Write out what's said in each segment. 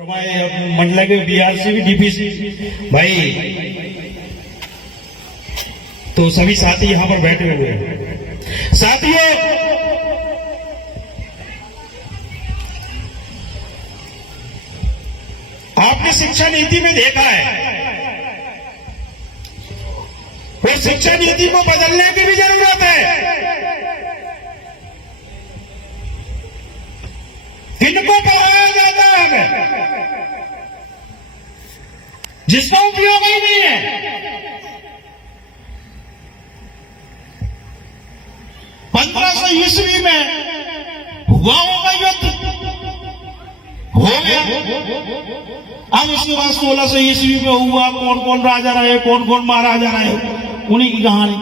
मंडला के बीआरसी भी डीपीसी भाई, तो सभी साथी यहाँ पर बैठे हुए हैं। साथियों, आपने शिक्षा नीति में देखा है और शिक्षा नीति को बदलने की भी जरूरत है। किनको पढ़ाया जाता है जिसका उपयोग ही नहीं है। 1500 ईस्वी में हुआ होगा युद्ध, हो गया। अब उसके बाद 1600 ईस्वी में हुआ, कौन कौन राजा रहे, कौन कौन महाराजा रहे, उन्हीं की कहानी।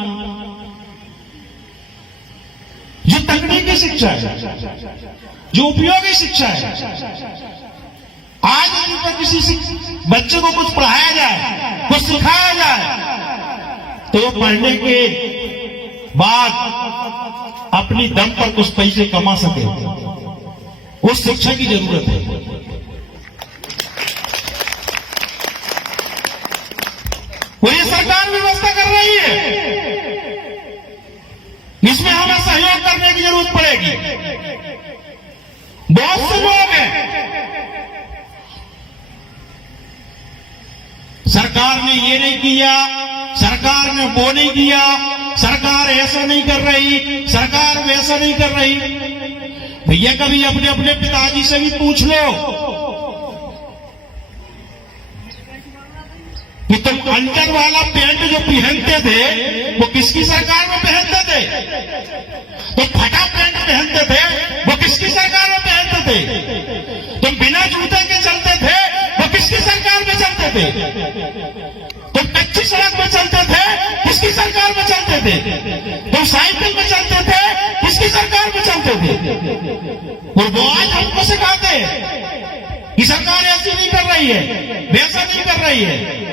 जो तकनीकी शिक्षा है, जो उपयोगी शिक्षा है, आज यदि पर किसी बच्चे को कुछ पढ़ाया जाए, कुछ सिखाया जाए, तो वो पढ़ने के बाद अपनी दम पर कुछ पैसे कमा सके, उस शिक्षा की जरूरत है। और ये सरकार व्यवस्था कर रही है, इसमें हमें सहयोग करने की जरूरत पड़ेगी। बहुत से लोग हैं, सरकार ने ये नहीं किया, सरकार ने वो नहीं किया, सरकार ऐसा नहीं कर रही, सरकार वैसा नहीं कर रही। भैया कभी अपने अपने पिताजी से भी पूछ लो कि तुम अंडर वाला पैंट जो पहनते थे वो किसकी सरकार में पहनते थे? तो फटा पैंट पहनते थे वो किसकी सरकार में पहनते थे? तुम बिना जूते के चलते थे वो किसकी सरकार में चलते थे? तुम कच्ची सड़क में चलते थे, किसकी सरकार में चलते थे? तुम साइकिल में चलते थे, किसकी सरकार में चलते थे? और वो आज हमको सिखाते हैं कि सरकार ऐसी नहीं कर रही है, वैसा नहीं कर रही है।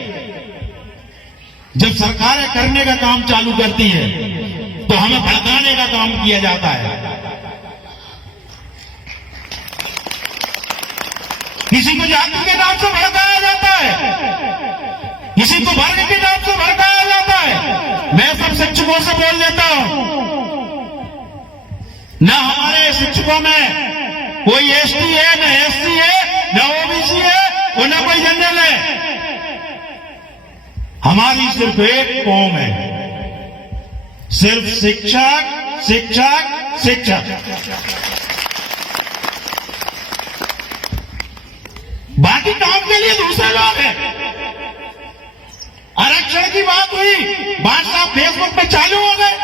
जब सरकारें करने का काम चालू करती है तो हमें भड़काने का काम किया जाता है। किसी को जाति के नाम से भड़काया जाता है, किसी को वर्ग के नाम से भड़काया जाता है। मैं सब शिक्षकों से बोल देता हूं, न हमारे शिक्षकों में कोई एसटी है, न एससी है, न ओबीसी है और न कोई जनरल है। हमारी सिर्फ एक कौम है, सिर्फ शिक्षक शिक्षक शिक्षक। बाकी काम के लिए दूसरे लोग हैं। आरक्षण की बात हुई, बात साहब फेसबुक पे चालू हो गए।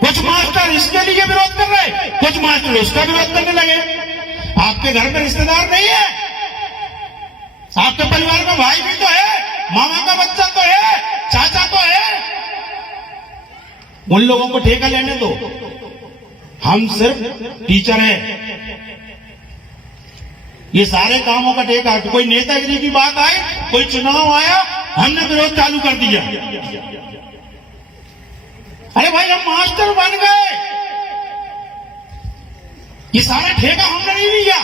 कुछ मास्टर इसके लिए विरोध कर रहे, कुछ मास्टर उसका विरोध करने लगे। आपके घर में रिश्तेदार नहीं है, आपके परिवार में भाई भी तो है, मामा का बच्चा तो है, चाचा तो है। उन लोगों को ठेका लेने दो, हम सिर्फ टीचर हैं। ये सारे कामों का ठेका, कोई नेतागिरी की बात आई, कोई चुनाव आया, हमने विरोध चालू कर दिया। अरे भाई हम मास्टर बन गए, ये सारा ठेका हमने नहीं लिया।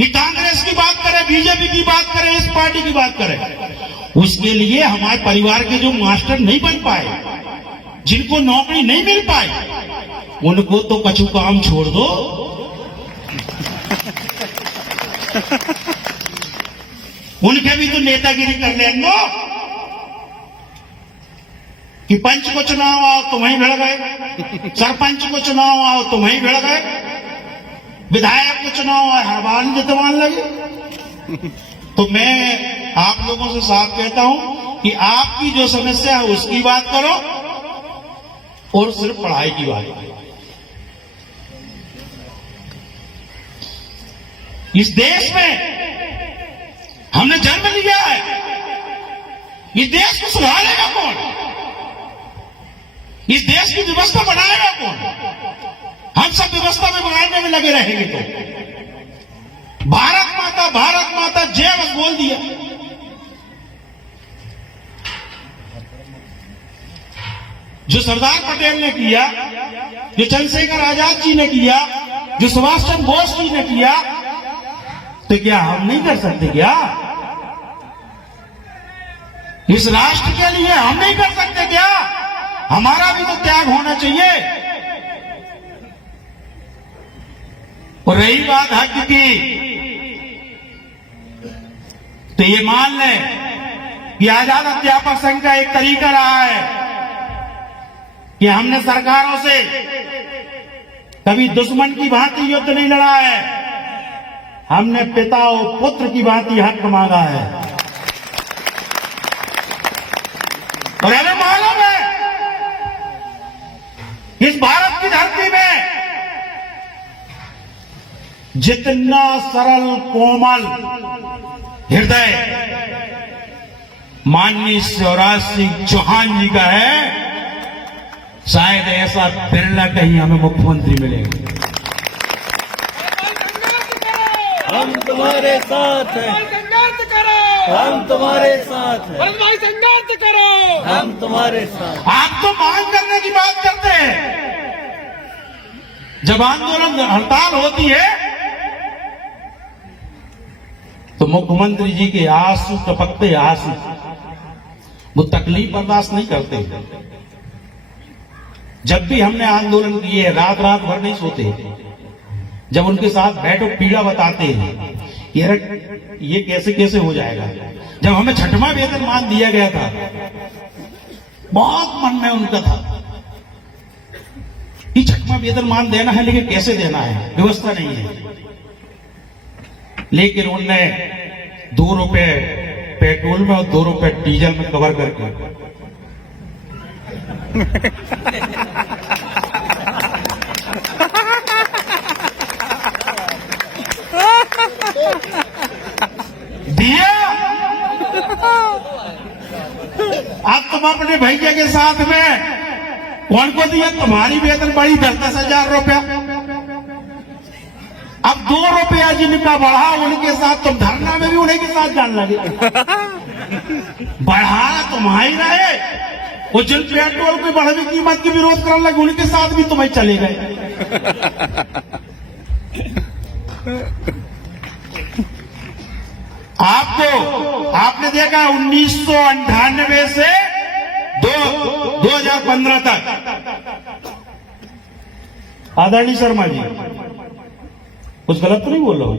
ये कांग्रेस की बात करें, बीजेपी की बात करें, इस पार्टी की बात करें, उसके लिए हमारे परिवार के जो मास्टर नहीं बन पाए, जिनको नौकरी नहीं मिल पाई, उनको तो कछु काम छोड़ दो। उनके भी तो नेतागिरी कर लेंगे कि पंच को चुनाव आओ तो वहीं भिड़ गए, सरपंच को चुनाव आओ तो वहीं भिड़ गए, विधायक को चुनाव आए हर बार जितवान लगे। तो मैं आप लोगों से साफ कहता हूं कि आपकी जो समस्या है उसकी बात करो और सिर्फ पढ़ाई की बात करो। इस देश में हमने जन्म लिया है, इस देश को सुधारेगा कौन? इस देश की व्यवस्था बनाएगा कौन? हम सब व्यवस्था में बनाने में लगे रहेंगे तो भारत माता जय बस बोल दिया। जो सरदार पटेल ने किया, जो चंद्रशेखर आजाद जी ने किया, जो सुभाष चंद्र बोस जी ने किया, तो क्या हम नहीं कर सकते क्या? इस राष्ट्र के लिए हम नहीं कर सकते क्या? हमारा भी तो त्याग होना चाहिए। और रही बात हक की, तो ये मान लें कि आजाद अध्यापक संघ का एक तरीका रहा है कि हमने सरकारों से कभी दुश्मन की भांति युद्ध नहीं लड़ा है, हमने पिता और पुत्र की भांति हक मांगा है। और हमें मालूम है इस भारत की धरती में जितना सरल कोमल हृदय माननीय शिवराज सिंह चौहान जी का है, शायद ऐसा बिरला कहीं हमें मुख्यमंत्री मिलेगा। हम तुम्हारे साथ हैं, संघर्ष करो, हम तुम्हारे साथ हैं, भाई संघर्ष करो, हम तुम्हारे साथ। आप तो मांग करने की बात करते हैं, जब आंदोलन हड़ताल होती है तो मुख्यमंत्री जी के आंसू टपकते आंसू, वो तकलीफ बर्दाश्त नहीं करते। जब भी हमने आंदोलन किए रात रात भर नहीं सोते, जब उनके साथ बैठो पीड़ा बताते हैं कि अरे ये कैसे कैसे हो जाएगा। जब हमें 6वां वेतनमान दिया गया था, बहुत मन में उनका था कि 6वां वेतनमान देना है, लेकिन कैसे देना है, व्यवस्था नहीं है। लेकिन उनने 2 रुपए पेट्रोल में और 2 रुपए डीजल में कवर करके दिया। अब तुम अपने भैया के साथ में कौन को दिया? तुम्हारी वेतन बढ़ी 10,000 रुपया। अब 2 रुपया जिनका बढ़ा उनके साथ तुम धरना में भी उन्हीं के साथ जान लगे। बढ़ा तुम्हारी रहे, वो जिन पेट्रोल की बढ़ी कीमत की विरोध करने लगे उनके साथ भी तुम्हें चले गए। आपने देखा 1998 से 2015 तक, आदरणीय शर्मा जी कुछ गलत तो नहीं बोल रहा हूं?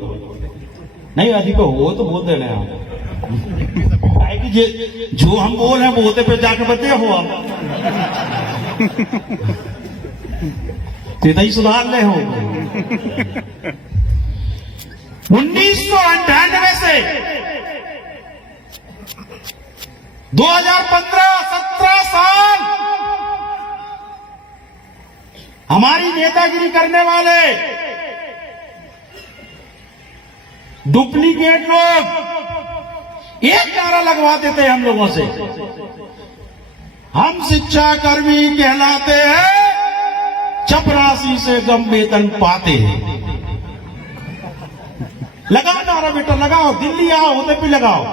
नहीं अधिक हो तो बोल देना आप, जो हम बोल रहे हैं वो होते पे जाकर बते हो आप, तो ही सुधार ले हो। 1998 से 2015-17 साल हमारी नेतागिरी करने वाले डुप्लीकेट लोग एक नारा लगवाते थे हम लोगों से, हम शिक्षा कर्मी कहलाते हैं, चपरासी से कम वेतन पाते हैं। लगाओ नारा बेटा, लगाओ, दिल्ली आओ होते पे लगाओ,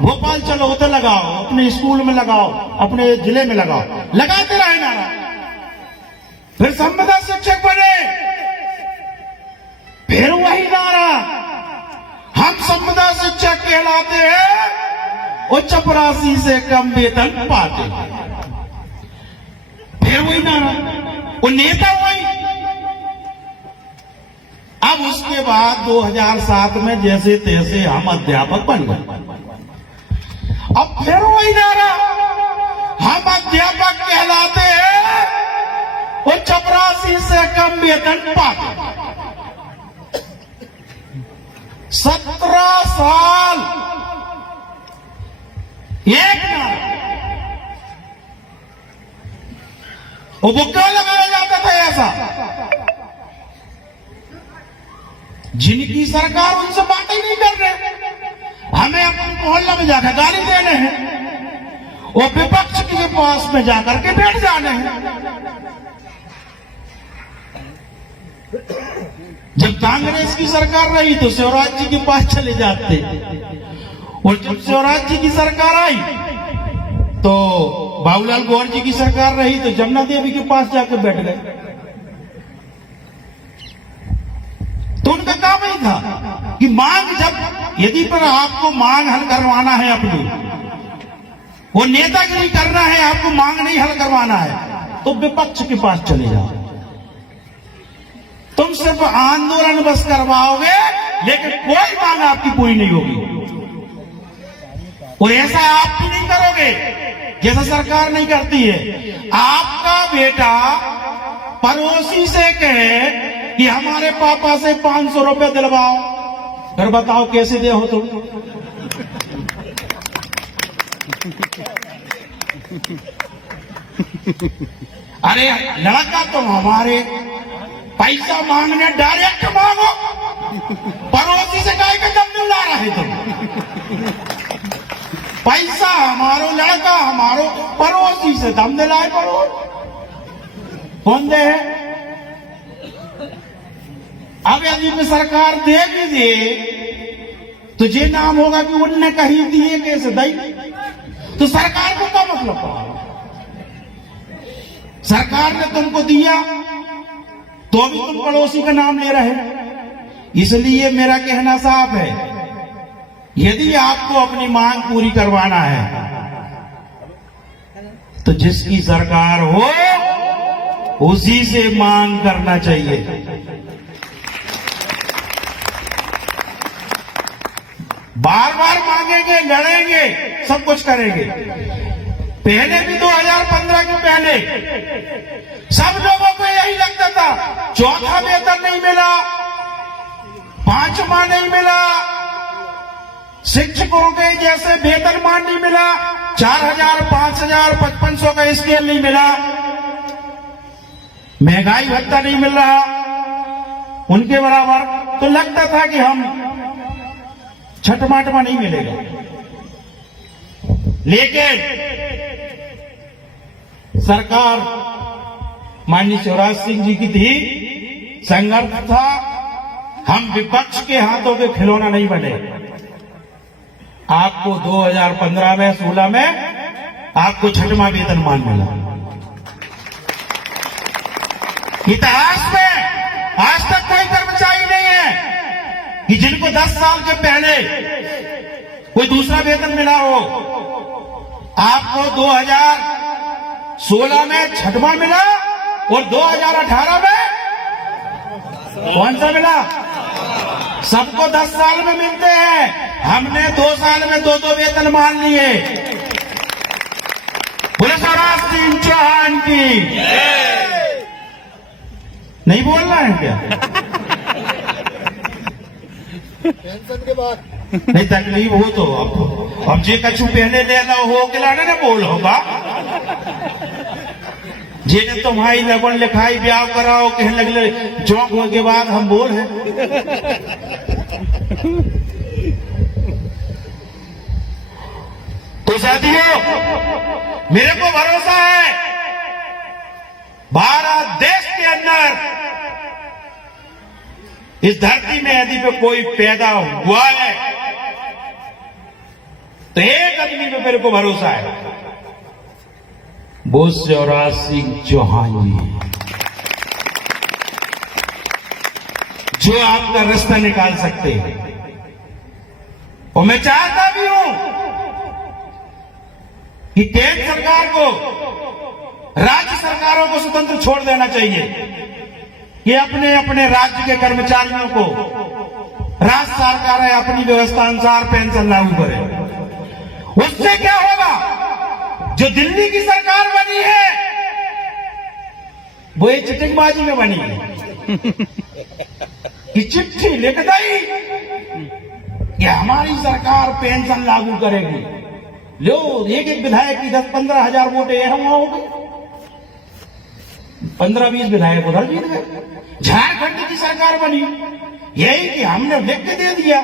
भोपाल चलो होते लगाओ, अपने स्कूल में लगाओ, अपने जिले में लगाओ, लगाते रहे नारा। फिर संविदा शिक्षक बने, फिर वही नारा, हम संविदा शिक्षक कहलाते हैं और चपरासी से कम वेतन पाते हैं। फिर वही नारा, वो नेता वही। अब उसके बाद 2007 में जैसे तैसे हम अध्यापक बन गए। अब फिर वही नारा, हम अध्यापक कहलाते हैं और चपरासी से कम वेतन पाते। 17 साल एक नारा, वो बुक्का लगाया जाता था ऐसा। जिनकी सरकार उनसे बातें नहीं कर रहे, हमें अपने मोहल्ला में जाकर गाली देने हैं, वो विपक्ष के पास में जाकर के बैठ जाने हैं। जब कांग्रेस की सरकार रही तो शिवराज जी के पास चले जाते, और जब शिवराज जी की सरकार आई तो बाबूलाल गौर जी की सरकार रही तो जमुना देवी के पास जाकर बैठ गए। तो उनका काम ही था कि मांग जब यदि पर आपको मांग हल करवाना है अपनी, वो नेतागिरी करना है, आपको मांग नहीं हल करवाना है, तो विपक्ष के पास चले जाओ। तुम सिर्फ आंदोलन बस करवाओगे, लेकिन कोई मांग आपकी पूरी नहीं होगी। और ऐसा आप भी नहीं करोगे जैसा सरकार नहीं करती है। आपका बेटा पड़ोसी से कहे कि हमारे पापा से 500 रुपए दिलवाओ, फिर बताओ कैसे दे हो तुम? अरे लड़का तो हमारे पैसा मांगने डायरेक्ट मांगो, पड़ोसी से काहे के दम दिला रहे तुम? पैसा हमारो, लड़का हमारो, पड़ोसी से दम दिलाए पड़ो, कौन दे है? अब यदि सरकार दे भी दे तो ये नाम होगा कि उनने कहीं दिए कैसे दई, तो सरकार को क्या मतलब पड़ा? सरकार ने तुमको दिया तो भी तुम पड़ोसी का नाम ले रहे हैं। इसलिए मेरा कहना साफ है, यदि आपको अपनी मांग पूरी करवाना है तो जिसकी सरकार हो उसी से मांग करना चाहिए। बार बार मांगेंगे, लड़ेंगे, सब कुछ करेंगे। पहले भी 2015 के पहले सब लोगों को यही लगता था, चौथा वेतन नहीं मिला, पांचवा नहीं मिला, शिक्षकों के जैसे वेतनमान नहीं मिला, 4000, 5000, 5500 का स्केल नहीं मिला, महंगाई भत्ता नहीं मिल रहा उनके बराबर। तो लगता था कि हम छठमाठवा नहीं मिलेगा। लेकिन सरकार माननीय शिवराज सिंह जी की थी, संघर्ष था, हम विपक्ष के हाथों के खिलौना नहीं बने। आपको 2015 में 16 में आपको छठवां वेतनमान मिला। इतिहास में आज तक कोई कर्मचारी नहीं है कि जिनको 10 साल के पहले कोई दूसरा वेतन मिला हो। आपको 2016 में छठवां मिला और 2018 में कौन सा मिला? सबको 10 साल में मिलते हैं, हमने 2 साल में 2 वेतन मान लिए। बोले शिवराज सिंह चौहान की नहीं बोलना है क्या? पेंशन के बाद नहीं तकलीफ हो तो अब जे कछु पहले ले लो हो के लाने ना बोल होगा। जेने तुम्हारी लगन लिखाई ब्याह कराओ कहने लगले चौक के बाद हम बोल है। तो साथियों, मेरे को भरोसा है भारत देश के अंदर इस धरती में यदि पे कोई पैदा हुआ है तो एक आदमी पे मेरे को भरोसा है, वो शिवराज सिंह चौहान जी, जो आपका रास्ता निकाल सकते हैं। और मैं चाहता भी हूं कि केंद्र सरकार को, राज्य सरकारों को स्वतंत्र छोड़ देना चाहिए कि अपने अपने राज्य के कर्मचारियों को राज्य सरकारें अपनी व्यवस्था अनुसार पेंशन लागू करें। उससे क्या होगा? जो दिल्ली की सरकार बनी है वो ये चिटिंगबाजी में बनी है कि चिट्ठी लिख दी कि हमारी सरकार पेंशन लागू करेगी। लो, एक एक विधायक की 10-15 हजार वोटें यहां वहां हो गई, 15-20 विधायक उधर जीत गए। झारखंड की सरकार बनी, यही कि हमने लिख के दे दिया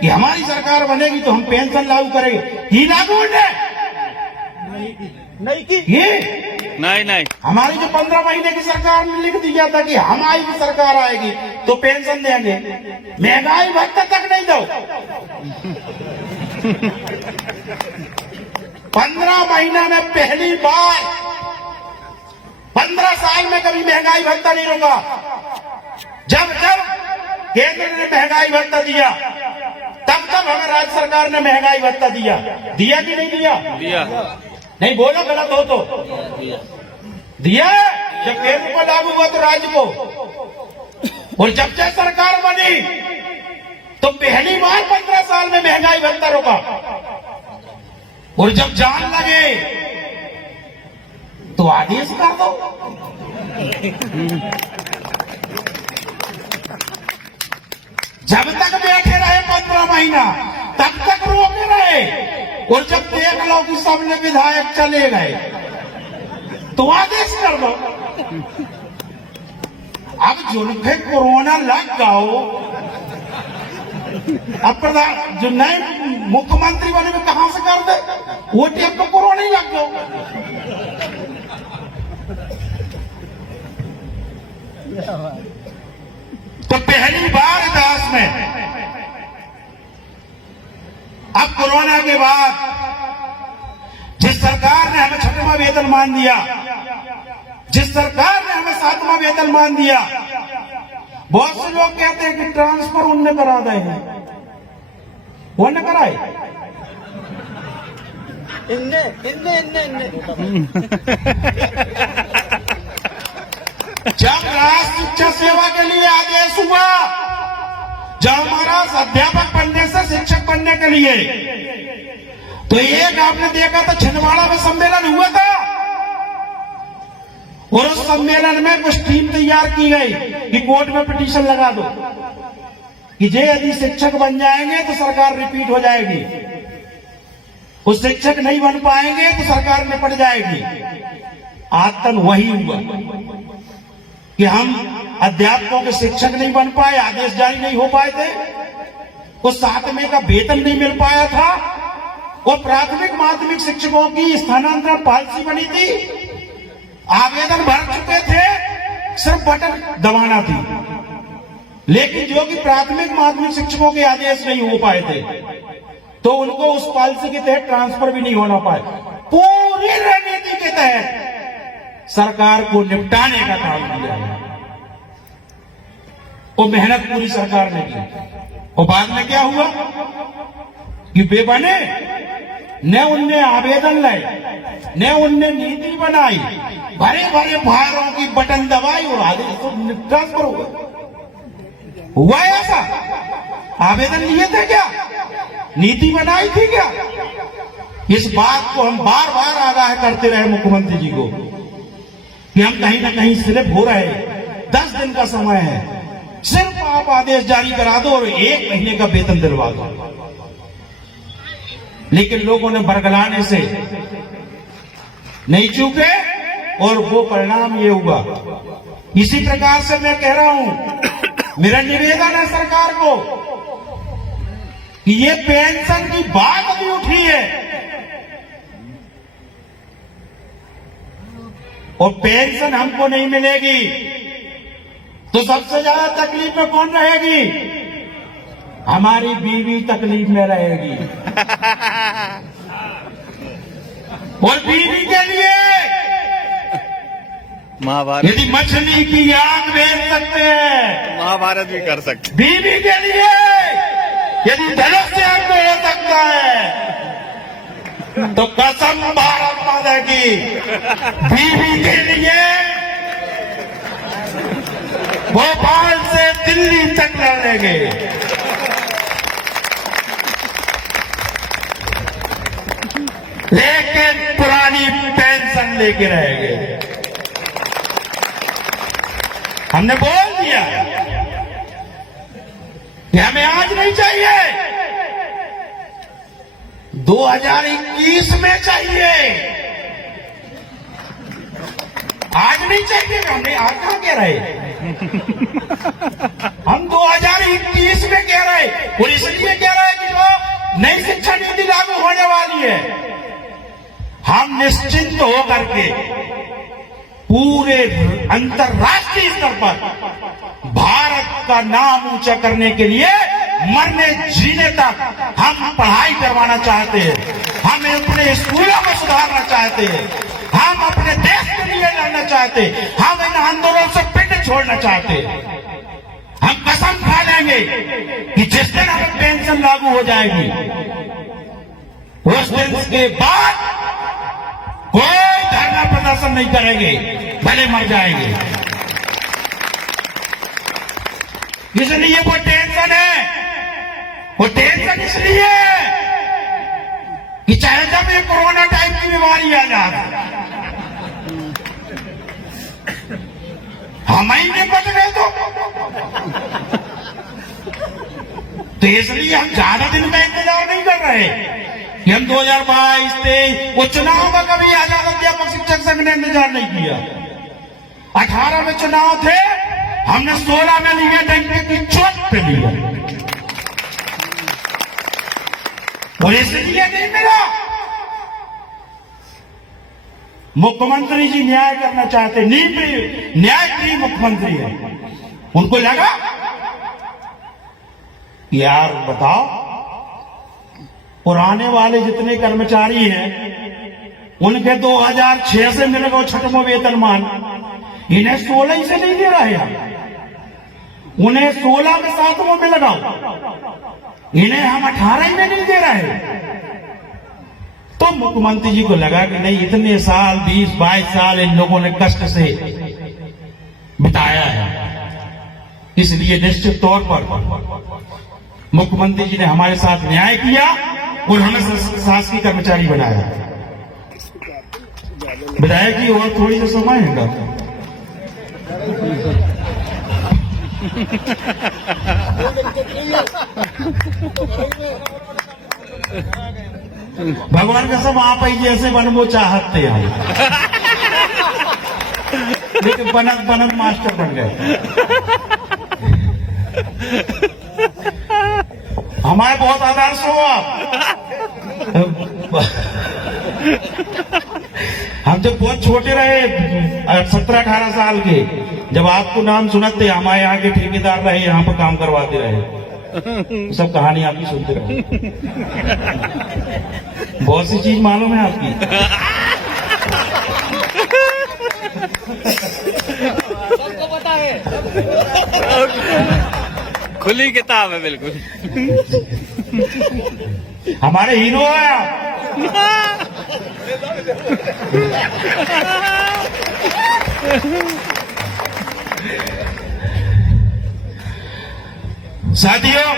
कि हमारी सरकार बनेगी तो हम पेंशन लागू करेंगे। की लागू है नहीं की ये नहीं हमारी जो 15 महीने की सरकार ने लिख दिया था कि हमारी भी सरकार आएगी तो पेंशन देंगे, महंगाई भत्ता तक नहीं दो। 15 महीना में पहली बार, 15 साल में कभी महंगाई भत्ता नहीं रुका। जब जब केंद्र ने महंगाई भत्ता दिया तब हमें राज्य सरकार ने महंगाई भत्ता दिया कि नहीं दिया? दिया। नहीं बोलो गलत हो तो। दिया। जब केंद्र को लागू हुआ तो राज्य को, और जब से सरकार बनी तो पहली बार 15 साल में महंगाई भत्ता रोका, और जब जान लगे तो आदेश कर दो। जब तक बैठे रहे 15 महीना तब तक रोके रहे, और जब देख लो कि सबने विधायक चले गए तो आदेश कर दो। अब जुल्फे कोरोना लग जाओ, अब प्रधान जो नए मुख्यमंत्री बने में कहां से कर दे, वो टेप तो कोरोना ही लग जाओ। तो पहली बार इतिहास में, अब कोरोना के बाद जिस सरकार ने हमें 6वां वेतनमान दिया, जिस सरकार ने हमें 7वां वेतनमान दिया, बहुत से लोग कहते हैं कि ट्रांसफर उनने करा दे हैं, वो न कराए। इन्ने जब राष्ट्रीय शिक्षा सेवा के लिए आदेश हुआ, जब हमारा अध्यापक बनने से शिक्षक बनने के लिए, तो एक आपने देखा था छिंदवाड़ा में सम्मेलन हुआ था, और उस सम्मेलन में कुछ टीम तैयार की गई कि कोर्ट में पिटीशन लगा दो कि जे यदि शिक्षक बन जाएंगे तो सरकार रिपीट हो जाएगी, उस शिक्षक नहीं बन पाएंगे तो सरकार निपट जाएगी। आज तक वही हुआ कि हम अध्यापकों के शिक्षक नहीं बन पाए, आदेश जारी नहीं हो पाए थे, उस 7वें का वेतन नहीं मिल पाया था, और प्राथमिक माध्यमिक शिक्षकों की स्थानांतरण पॉलिसी बनी थी, आवेदन भर चुके थे, सिर्फ बटन दबाना थी, लेकिन जो कि प्राथमिक माध्यमिक शिक्षकों के आदेश नहीं हो पाए थे, तो उनको उस पॉलिसी के तहत ट्रांसफर भी नहीं होना पाए। पूरी रणनीति के तहत सरकार को निपटाने का काम किया है, और मेहनत पूरी सरकार ने की। और बाद में क्या हुआ कि बेबने न उनने आवेदन लाए, न उनने नीति बनाई, भरे भरे भारों की बटन दबाई और आदेश तो ट्रांसफर हुआ ऐसा? आवेदन लिए थे क्या? नीति बनाई थी क्या? इस बात को हम बार बार आगाह करते रहे मुख्यमंत्री जी को कि हम कहीं ना कहीं स्लिप हो रहे, 10 दिन का समय है, सिर्फ आप आदेश जारी करा दो और 1 महीने का वेतन दिलवा दो। लेकिन लोगों ने बरगलाने से नहीं चूके, और वो परिणाम ये हुआ। इसी प्रकार से मैं कह रहा हूं, मेरा निवेदन है सरकार को कि ये पेंशन की बात अभी उठी है, और पेंशन हमको नहीं मिलेगी तो सबसे ज्यादा तकलीफ में कौन रहेगी? हमारी बीवी तकलीफ में रहेगी। और बीवी के लिए महाभारत, यदि मछली की आग भेज सकते हैं, महाभारत भी कर सकते। बीवी के लिए यदि धनुष से आग हो सकता है, तो कसम भारत माता की, बीवी के लिए भोपाल से दिल्ली तक लड़ेंगे। लेकिन पुरानी पेंशन लेके रहेंगे। हमने बोल दिया कि हमें आज नहीं चाहिए, 2021 में चाहिए, आज नहीं चाहिए। हमने आज कहां कह रहे, हम 2021 में कह रहे, और इसलिए कह रहे कि जो नई शिक्षा नीति लागू होने वाली है, हम निश्चिंत होकर के पूरे अंतर्राष्ट्रीय स्तर पर भारत का नाम ऊंचा करने के लिए मरने जीने तक हम पढ़ाई करवाना चाहते हैं, हम अपने स्कूलों में सुधारना चाहते हैं, हम अपने देश के लिए लड़ना चाहते हैं, हम इन आंदोलनों से पिंड छोड़ना चाहते हैं। हम कसम खा लेंगे कि जिस दिन हमें पेंशन लागू हो जाएगी उस दिन के बाद कोई धरना प्रदर्शन नहीं करेंगे, भले मर जाएंगे। इसलिए वो टेंशन है, वो टेंशन इसलिए कि चाहे जब ये कोरोना टाइप की बीमारी आ जाए हम ही नहीं बच गए तो इसलिए हम ज्यादा दिन का इंतजार नहीं कर रहे कि हम 2022-23 वो चुनाव का कभी आजाद अध्यापक शिक्षक संघ ने इंतजार नहीं किया। 18 में चुनाव थे, हमने 16 में लिया, डंके की चोट पे लिया और इसलिए नहीं मिला। मुख्यमंत्री जी न्याय करना चाहते, न्यायप्रिय मुख्यमंत्री है। उनको लगा यार बताओ, पुराने वाले जितने कर्मचारी हैं उनके 2006 से मिलेगा छठवां वेतनमान, इन्हें 16 ही से नहीं दे रहे हैं, उन्हें 16 में 7वां में लगाओ, इन्हें हम 18 ही में नहीं दे रहे। तो मुख्यमंत्री जी को लगा कि नहीं, इतने साल 20-22 साल इन लोगों ने कष्ट से बिताया है, इसलिए निश्चित तौर पर मुख्यमंत्री जी ने हमारे साथ न्याय किया और हमें शासकीय कर्मचारी बनाया। विधायक जी और थोड़ी सा समय है का भगवान का सब आप ही जैसे बनमो चाहते हैं, लेकिन बनत मास्टर बन गए। हमारे बहुत आदर्श हो आप। हम जब बहुत छोटे रहे 17-18 साल के, जब आपको नाम सुनते हमारे यहाँ के ठेकेदार रहे, यहाँ पर काम करवाते रहे, सब कहानी आपकी सुनते रहे। बहुत सी चीज मालूम है आपकी। सबको पता है, खुली किताब है बिल्कुल। हमारे हीरो है आप। साथियों,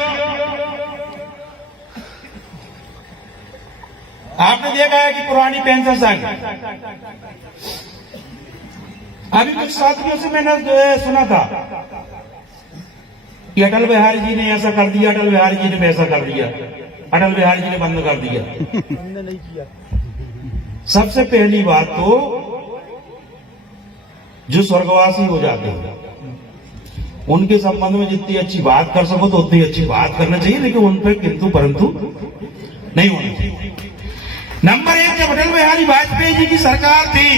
आपने देखा है कि पुरानी पेंशन आ गई। अभी कुछ साथियों से मैंने सुना था कि अटल बिहारी जी ने ऐसा कर दिया, अटल बिहारी जी ने वैसा कर दिया, अटल बिहारी जी ने बंद कर दिया। हमने नहीं किया। सबसे पहली बात तो जो स्वर्गवासी हो जाते हैं उनके संबंध में जितनी अच्छी बात कर सको तो उतनी अच्छी बात करना चाहिए, लेकिन उन पर किंतु परंतु नहीं होना चाहिए। नंबर 1, जब अटल बिहारी वाजपेयी जी की सरकार थी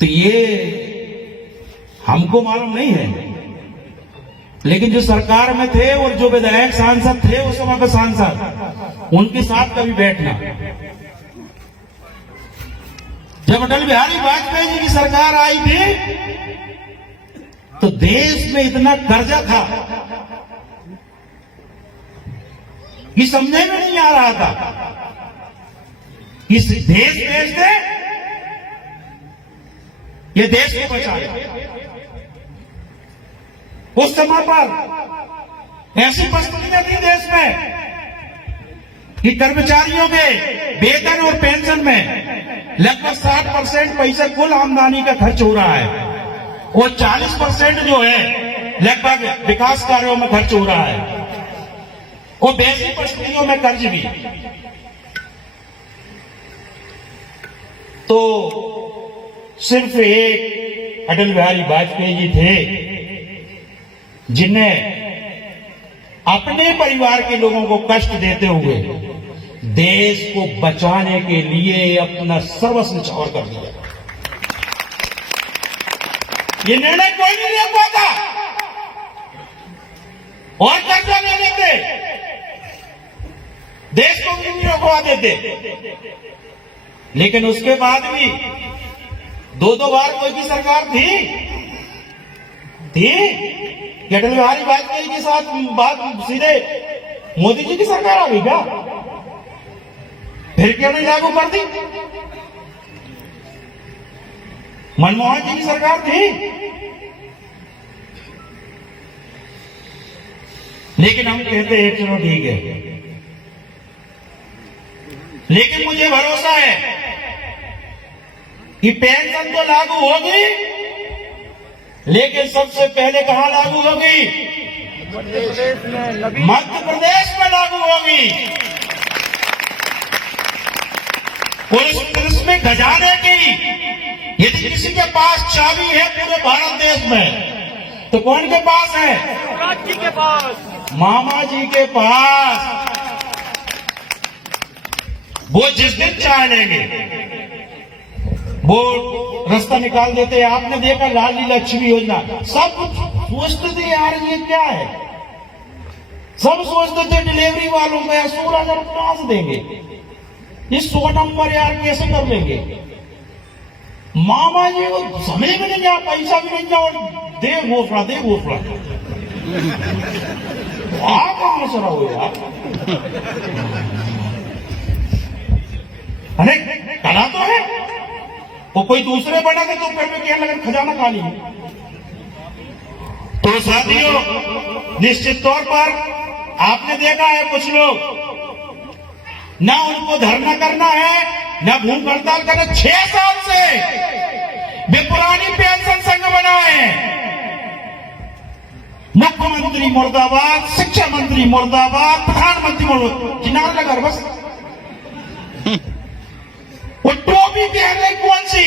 तो ये हमको मालूम नहीं है, लेकिन जो सरकार में थे और जो विधायक सांसद थे उस समय के सांसद, उनके साथ कभी बैठना। जब अटल बिहारी वाजपेयी जी की सरकार आई थी तो देश में इतना कर्जा था कि समझने में नहीं आ रहा था इस देश बेच दे, ये देश को बचाए। उस समय पर ऐसी परिस्थितियां थी देश में कि कर्मचारियों के वेतन और पेंशन में लगभग 60% पैसा कुल आमदनी का खर्च हो रहा है और 40% जो है लगभग विकास कार्यों में खर्च हो रहा है और वैसी परिस्थितियों में कर्ज भी। तो सिर्फ एक अटल बिहारी वाजपेयी जी थे जिन्हें अपने परिवार के लोगों को कष्ट देते हुए देश को बचाने के लिए अपना सर्वस्व न्यौछावर कर दिया। ये निर्णय कोई नहीं ले पाता और कर्जा ले लेते, देश को भी रोकवा देते, लेकिन उसके बाद भी दो बार कोई की सरकार थी अटल बिहारी वाजपेयी के साथ बात सीधे मोदी जी की सरकार आ गई क्या? फिर क्यों नहीं लागू कर दी? मनमोहन जी की सरकार थी, लेकिन हम कहते हैं चलो ठीक है। लेकिन मुझे भरोसा है कि पेंशन तो लागू होगी, लेकिन सबसे पहले कहां लागू होगी? मध्य प्रदेश में लागू होगी। और इसमें खजाने की यदि किसी के पास चाबी है पूरे भारत देश में, तो कौन के पास है? शिवराज जी के पास, मामा जी के पास। वो जिस दिन चाह लेंगे वो रास्ता निकाल देते हैं। आपने देखा लाडली लक्ष्मी योजना, सब सोचते थे यार ये क्या है, सब सोचते थे डिलीवरी वालों को 16,000 कहां से देंगे, ये 100 नंबर यार कैसे कर लेंगे। मामा जी को समझ में नहीं आया, पैसा भी नहीं जाओ, दे घोषणा कहां से रहो यार। अरे कला तो है, वो कोई दूसरे बना दे तो फिर में क्या लगा खजाना खाली है। तो साथियों, निश्चित तौर पर आपने देखा है कुछ लोग ना उनको धरना करना है ना भूख हड़ताल करना। 6 साल से वे पुरानी पेंशन संघ बनाए, मुख्यमंत्री मुर्दाबाद, शिक्षा मंत्री मुर्दाबाद, प्रधानमंत्री मुर्दाबाद, किनारे लगा बस। वो टोपी पहन रही कौन सी?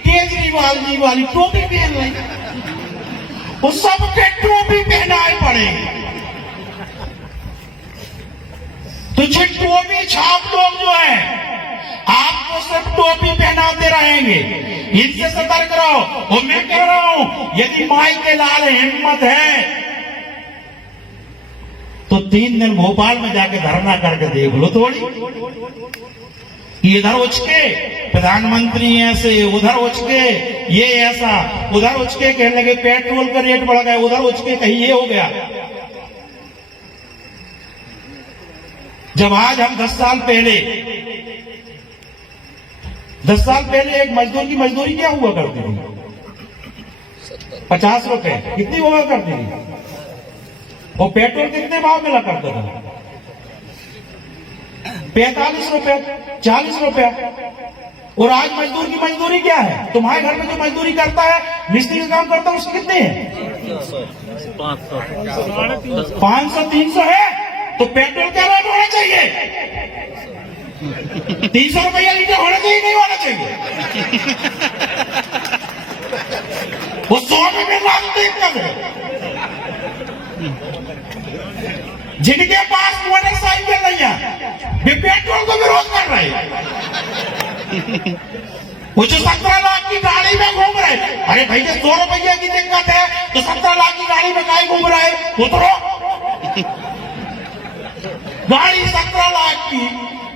केजरीवाल जी वाली टोपी पहन रही। वो सबके टोपी पहनाए पड़े। तुझे टोपी छाप लोग जो है आपको सिर्फ टोपी पहनाते रहेंगे, इनसे सतर्क रहो। और मैं कह रहा हूं यदि माई के लाल हिम्मत है तो 3 दिन भोपाल में जाके धरना करके देख लो थोड़ी। इधर उठ के प्रधानमंत्री ऐसे, उधर उठ के ये ऐसा, उधर उठ के कहने लगे पेट्रोल का रेट बढ़ गया, उधर उठ के कहीं ये हो गया। जब आज हम 10 साल पहले एक मजदूर की मजदूरी क्या हुआ करती थी? 50 रुपए। कितनी हुआ करती थी? और पेट्रोल कितने भाव मिला करता था? 45 रुपए, 40 रुपया। और आज मजदूर की मजदूरी क्या है? तुम्हारे घर में जो मजदूरी करता है, मिस्त्री का काम करता है, उसके कितने हैं? 500 300 है। तो पेट्रोल क्या रेट होना चाहिए? 300 रुपया लीटर होना चाहिए, नहीं होना चाहिए? वो 100 में भी लाते हैं। जिनके पास मोटरसाइकिल नहीं है वे पेट्रोल को विरोध कर रहे हैं। वो जो 17 लाख की गाड़ी में घूम रहे, अरे भैया 100 रुपये की दिक्कत है तो 17 लाख की गाड़ी में काहे घूम रहे? उतरो। गाड़ी 17 लाख की,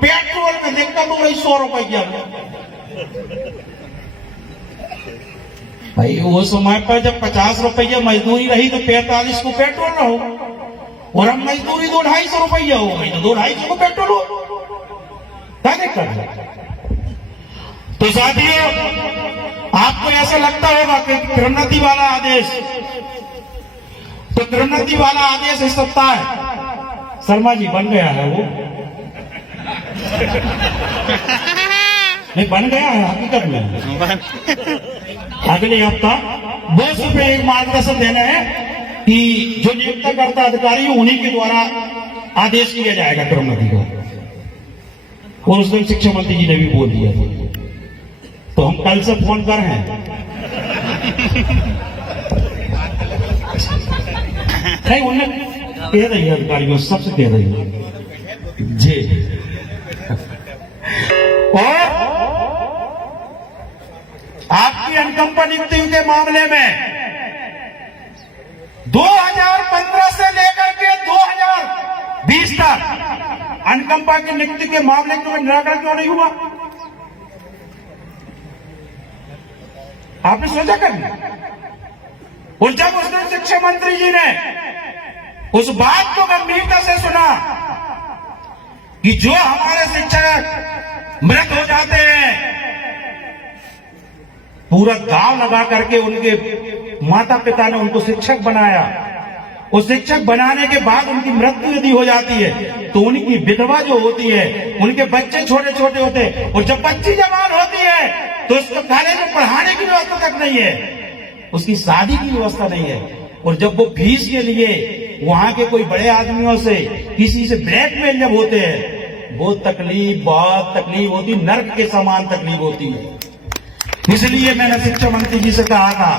पेट्रोल में दिक्कत हो रही 100 रुपये। भाई वो समय पर जब 50 रुपये मजदूरी रही तो 45 को पेट्रोल रहो, और हम मजदूरी 200-250 रुपया हो गई तो 250 को पेट्रोल हो, क्या दिक्कत? तो साथियों, आपको ऐसा लगता होगा कि प्रोन्नति वाला आदेश, तो प्रोन्नति वाला आदेश इस सप्ताह शर्मा जी बन गया है, वो नहीं बन गया है हकीकत में। अगले हफ्ता बॉस पे एक मार्गदर्शन देना है कि जो नियुक्ति करता अधिकारी उन्हीं के द्वारा आदेश किया जाएगा प्रोन्नति को। और उस दिन शिक्षा मंत्री जी ने भी बोल दिया था, तो हम कल से फोन कर रहे हैं। नहीं उन्हें कह रही है अधिकारियों, सबसे कह रही है जी। और आपकी अनकंपा नियुक्ति के मामले में 2015 से लेकर के 2020 तक अनकंपा की नियुक्ति के मामले को निराकरण क्यों नहीं हुआ? आपने सोचा कभी? और जब उसने शिक्षा मंत्री जी ने उस बात को गंभीरता से सुना कि जो हमारे शिक्षक मृत हो जाते हैं, पूरा गांव लगा करके उनके माता पिता ने उनको शिक्षक बनाया, उस शिक्षक बनाने के बाद उनकी मृत्यु यदि हो जाती है तो उनकी विधवा जो होती है, उनके बच्चे छोटे छोटे होते हैं, और जब बच्ची जवान होती है तो उसको कॉलेज में पढ़ाने की व्यवस्था तक नहीं है, उसकी शादी की व्यवस्था नहीं है। और जब वो फीस के लिए वहां के कोई बड़े आदमियों से किसी से ब्लैकमेल जब होते हैं, वो तकलीफ, बहुत तकलीफ होती, नर्क के समान तकलीफ होती है। इसलिए मैंने शिक्षा मंत्री जी से कहा था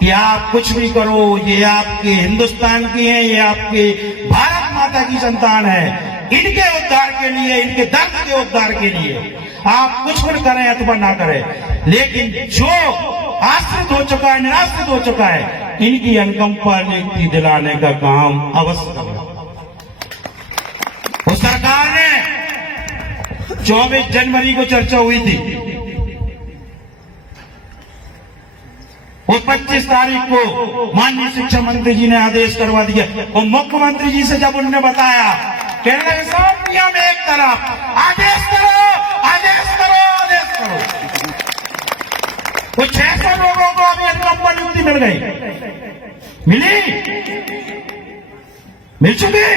कि आप कुछ भी करो, ये आपके हिंदुस्तान की है, ये आपके भारत माता की संतान है, इनके उद्धार के लिए, इनके दर्द के उद्धार के लिए आप कुछ भी करें अथवा ना करें, लेकिन जो आश्रित हो चुका है, निराश्रित हो चुका है, इनकी अनुकंपा नियुक्ति दिलाने का काम अवश्य करें। उस सरकार ने 24 जनवरी को चर्चा हुई थी, और 25 तारीख को माननीय शिक्षा मंत्री जी ने आदेश करवा दिया। और मुख्यमंत्री जी से जब उन्होंने बताया, कहने लगे सब नियम एक तरफ, आदेश करो, आदेश करो, आदेश करो। वो 600 लोगों को अभी अनुकंपा नियुक्ति मिल गई, मिल चुकी,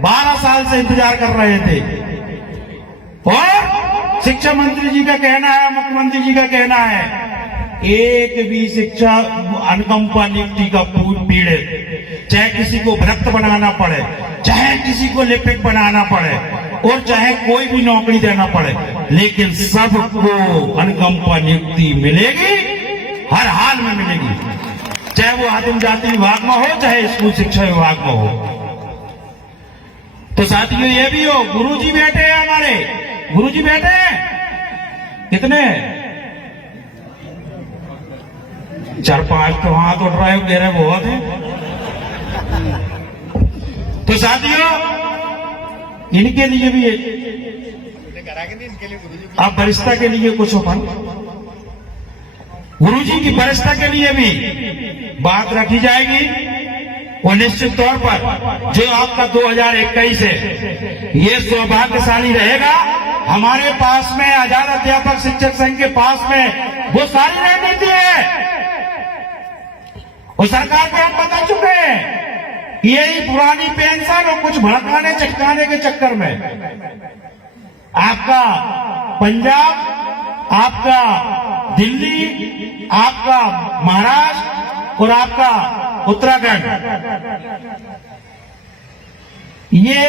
12 साल से इंतजार कर रहे थे। और शिक्षा मंत्री जी का कहना है, मुख्यमंत्री जी का कहना है, एक भी शिक्षा अनुकंपा नियुक्ति का पीड़ित, चाहे किसी को भ्रष्ट बनाना पड़े, चाहे किसी को लिपिक बनाना पड़े, और चाहे कोई भी नौकरी देना पड़े, लेकिन सबको अनुकंपा नियुक्ति मिलेगी, हर हाल में मिलेगी, चाहे वो आदिम जाति विभाग में हो, चाहे स्कूल शिक्षा विभाग में हो। तो साथियों ये भी हो, गुरुजी बैठे हैं हमारे, गुरुजी बैठे हैं, कितने 4-5 तो हाथ उठ रहे हो, कह रहे बहुत है। तो साथियों इनके लिए भी अब वरिष्ठता के लिए कुछ अपन, गुरुजी की वरिष्ठता के लिए भी बात रखी जाएगी। और निश्चित तौर पर जो आपका 2021 है, ये सौभाग्यशाली रहेगा। हमारे पास में आजाद अध्यापक शिक्षक संघ के पास में वो सारी रणनीति है, और सरकार को हम बता चुके हैं, यही पुरानी पेंशन और कुछ भड़काने चटकाने के चक्कर में आपका पंजाब, आपका दिल्ली, आपका महाराष्ट्र और आपका उत्तराखंड, ये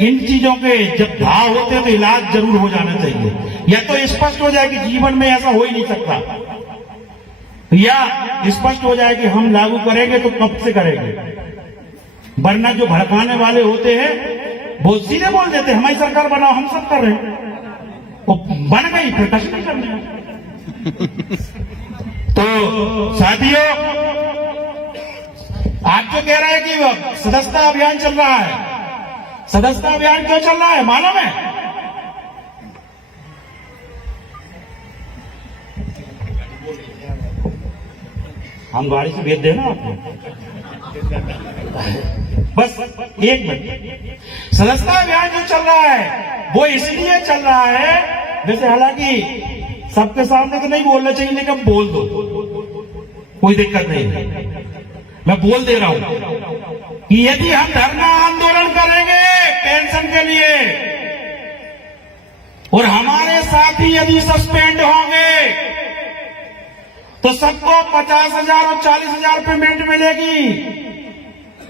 इन चीजों के जब घाव होते हैं तो इलाज जरूर हो जाना चाहिए। या तो स्पष्ट हो जाए कि जीवन में ऐसा हो ही नहीं सकता, या स्पष्ट हो जाए कि हम लागू करेंगे तो कब से करेंगे, वरना जो भड़काने वाले होते हैं वो सीधे बोल देते हैं हमारी सरकार बनाओ, हम सब कर रहे हैं, वो बन गई फिर कष्ट नहीं करने। तो साथियों आप जो कह रहे हैं कि सदस्यता अभियान चल रहा है, सदस्यता अभियान क्यों चल रहा है मालूम है? हम गाड़ी से भेज देना आपको, बस 1 मिनट। सदस्यता अभियान जो चल रहा है वो इसलिए चल रहा है, जैसे हालांकि सबके सामने तो नहीं बोलना चाहिए, लेकिन बोल दो, कोई दिक्कत नहीं है, मैं बोल दे रहा हूं कि यदि हम धरना आंदोलन करेंगे पेंशन के लिए और हमारे साथी यदि सस्पेंड होंगे तो सबको 50,000 और 40,000 पेमेंट मिलेगी,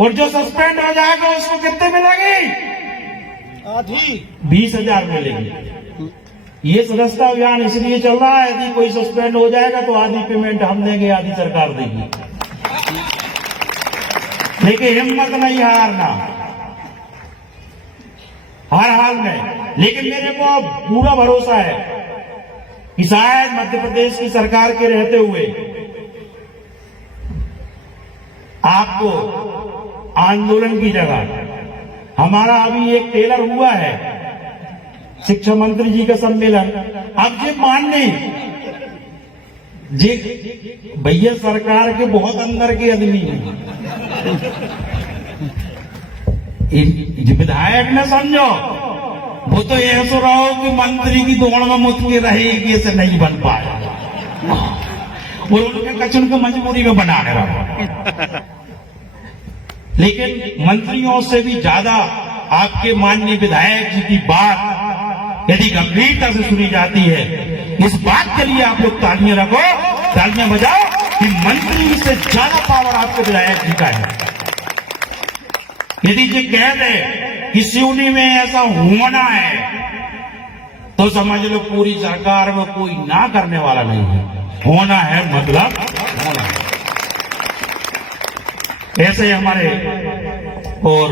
और जो सस्पेंड हो जाएगा उसको कितने मिलेगी? आधी 20,000 मिलेगी। ये सदस्यता अभियान इसलिए चल रहा है, यदि कोई सस्पेंड हो जाएगा तो आधी पेमेंट हम देंगे, आधी सरकार देगी। लेकिन हिम्मत नहीं हारना, हर हाल में। लेकिन मेरे को पूरा भरोसा है कि शायद मध्य प्रदेश की सरकार के रहते हुए आपको आंदोलन की जगह हमारा अभी एक टेलर हुआ है शिक्षा मंत्री जी का सम्मेलन, अब ये माननीय जे भैया सरकार के बहुत अंदर के आदमी हैं। ये विधायक न समझो, वो तो ये सो रहा हो कि मंत्री की दौड़ में मुझ के रहेगी, ऐसे नहीं बन पाया, और उनके कचन को मजबूरी में बनाने रहा। लेकिन मंत्रियों से भी ज्यादा आपके माननीय विधायक जी की बात यदि गंभीरता से सुनी जाती है, इस बात के लिए आप लोग तालियां रखो, तालियां बजाओ कि मंत्री से ज्यादा पावर आपके विधायक जी का है। यदि ये कह दे कि सिवनी में ऐसा होना है, तो समझ लो पूरी सरकार में कोई ना करने वाला नहीं है। होना है मतलब होना है। ऐसे हमारे और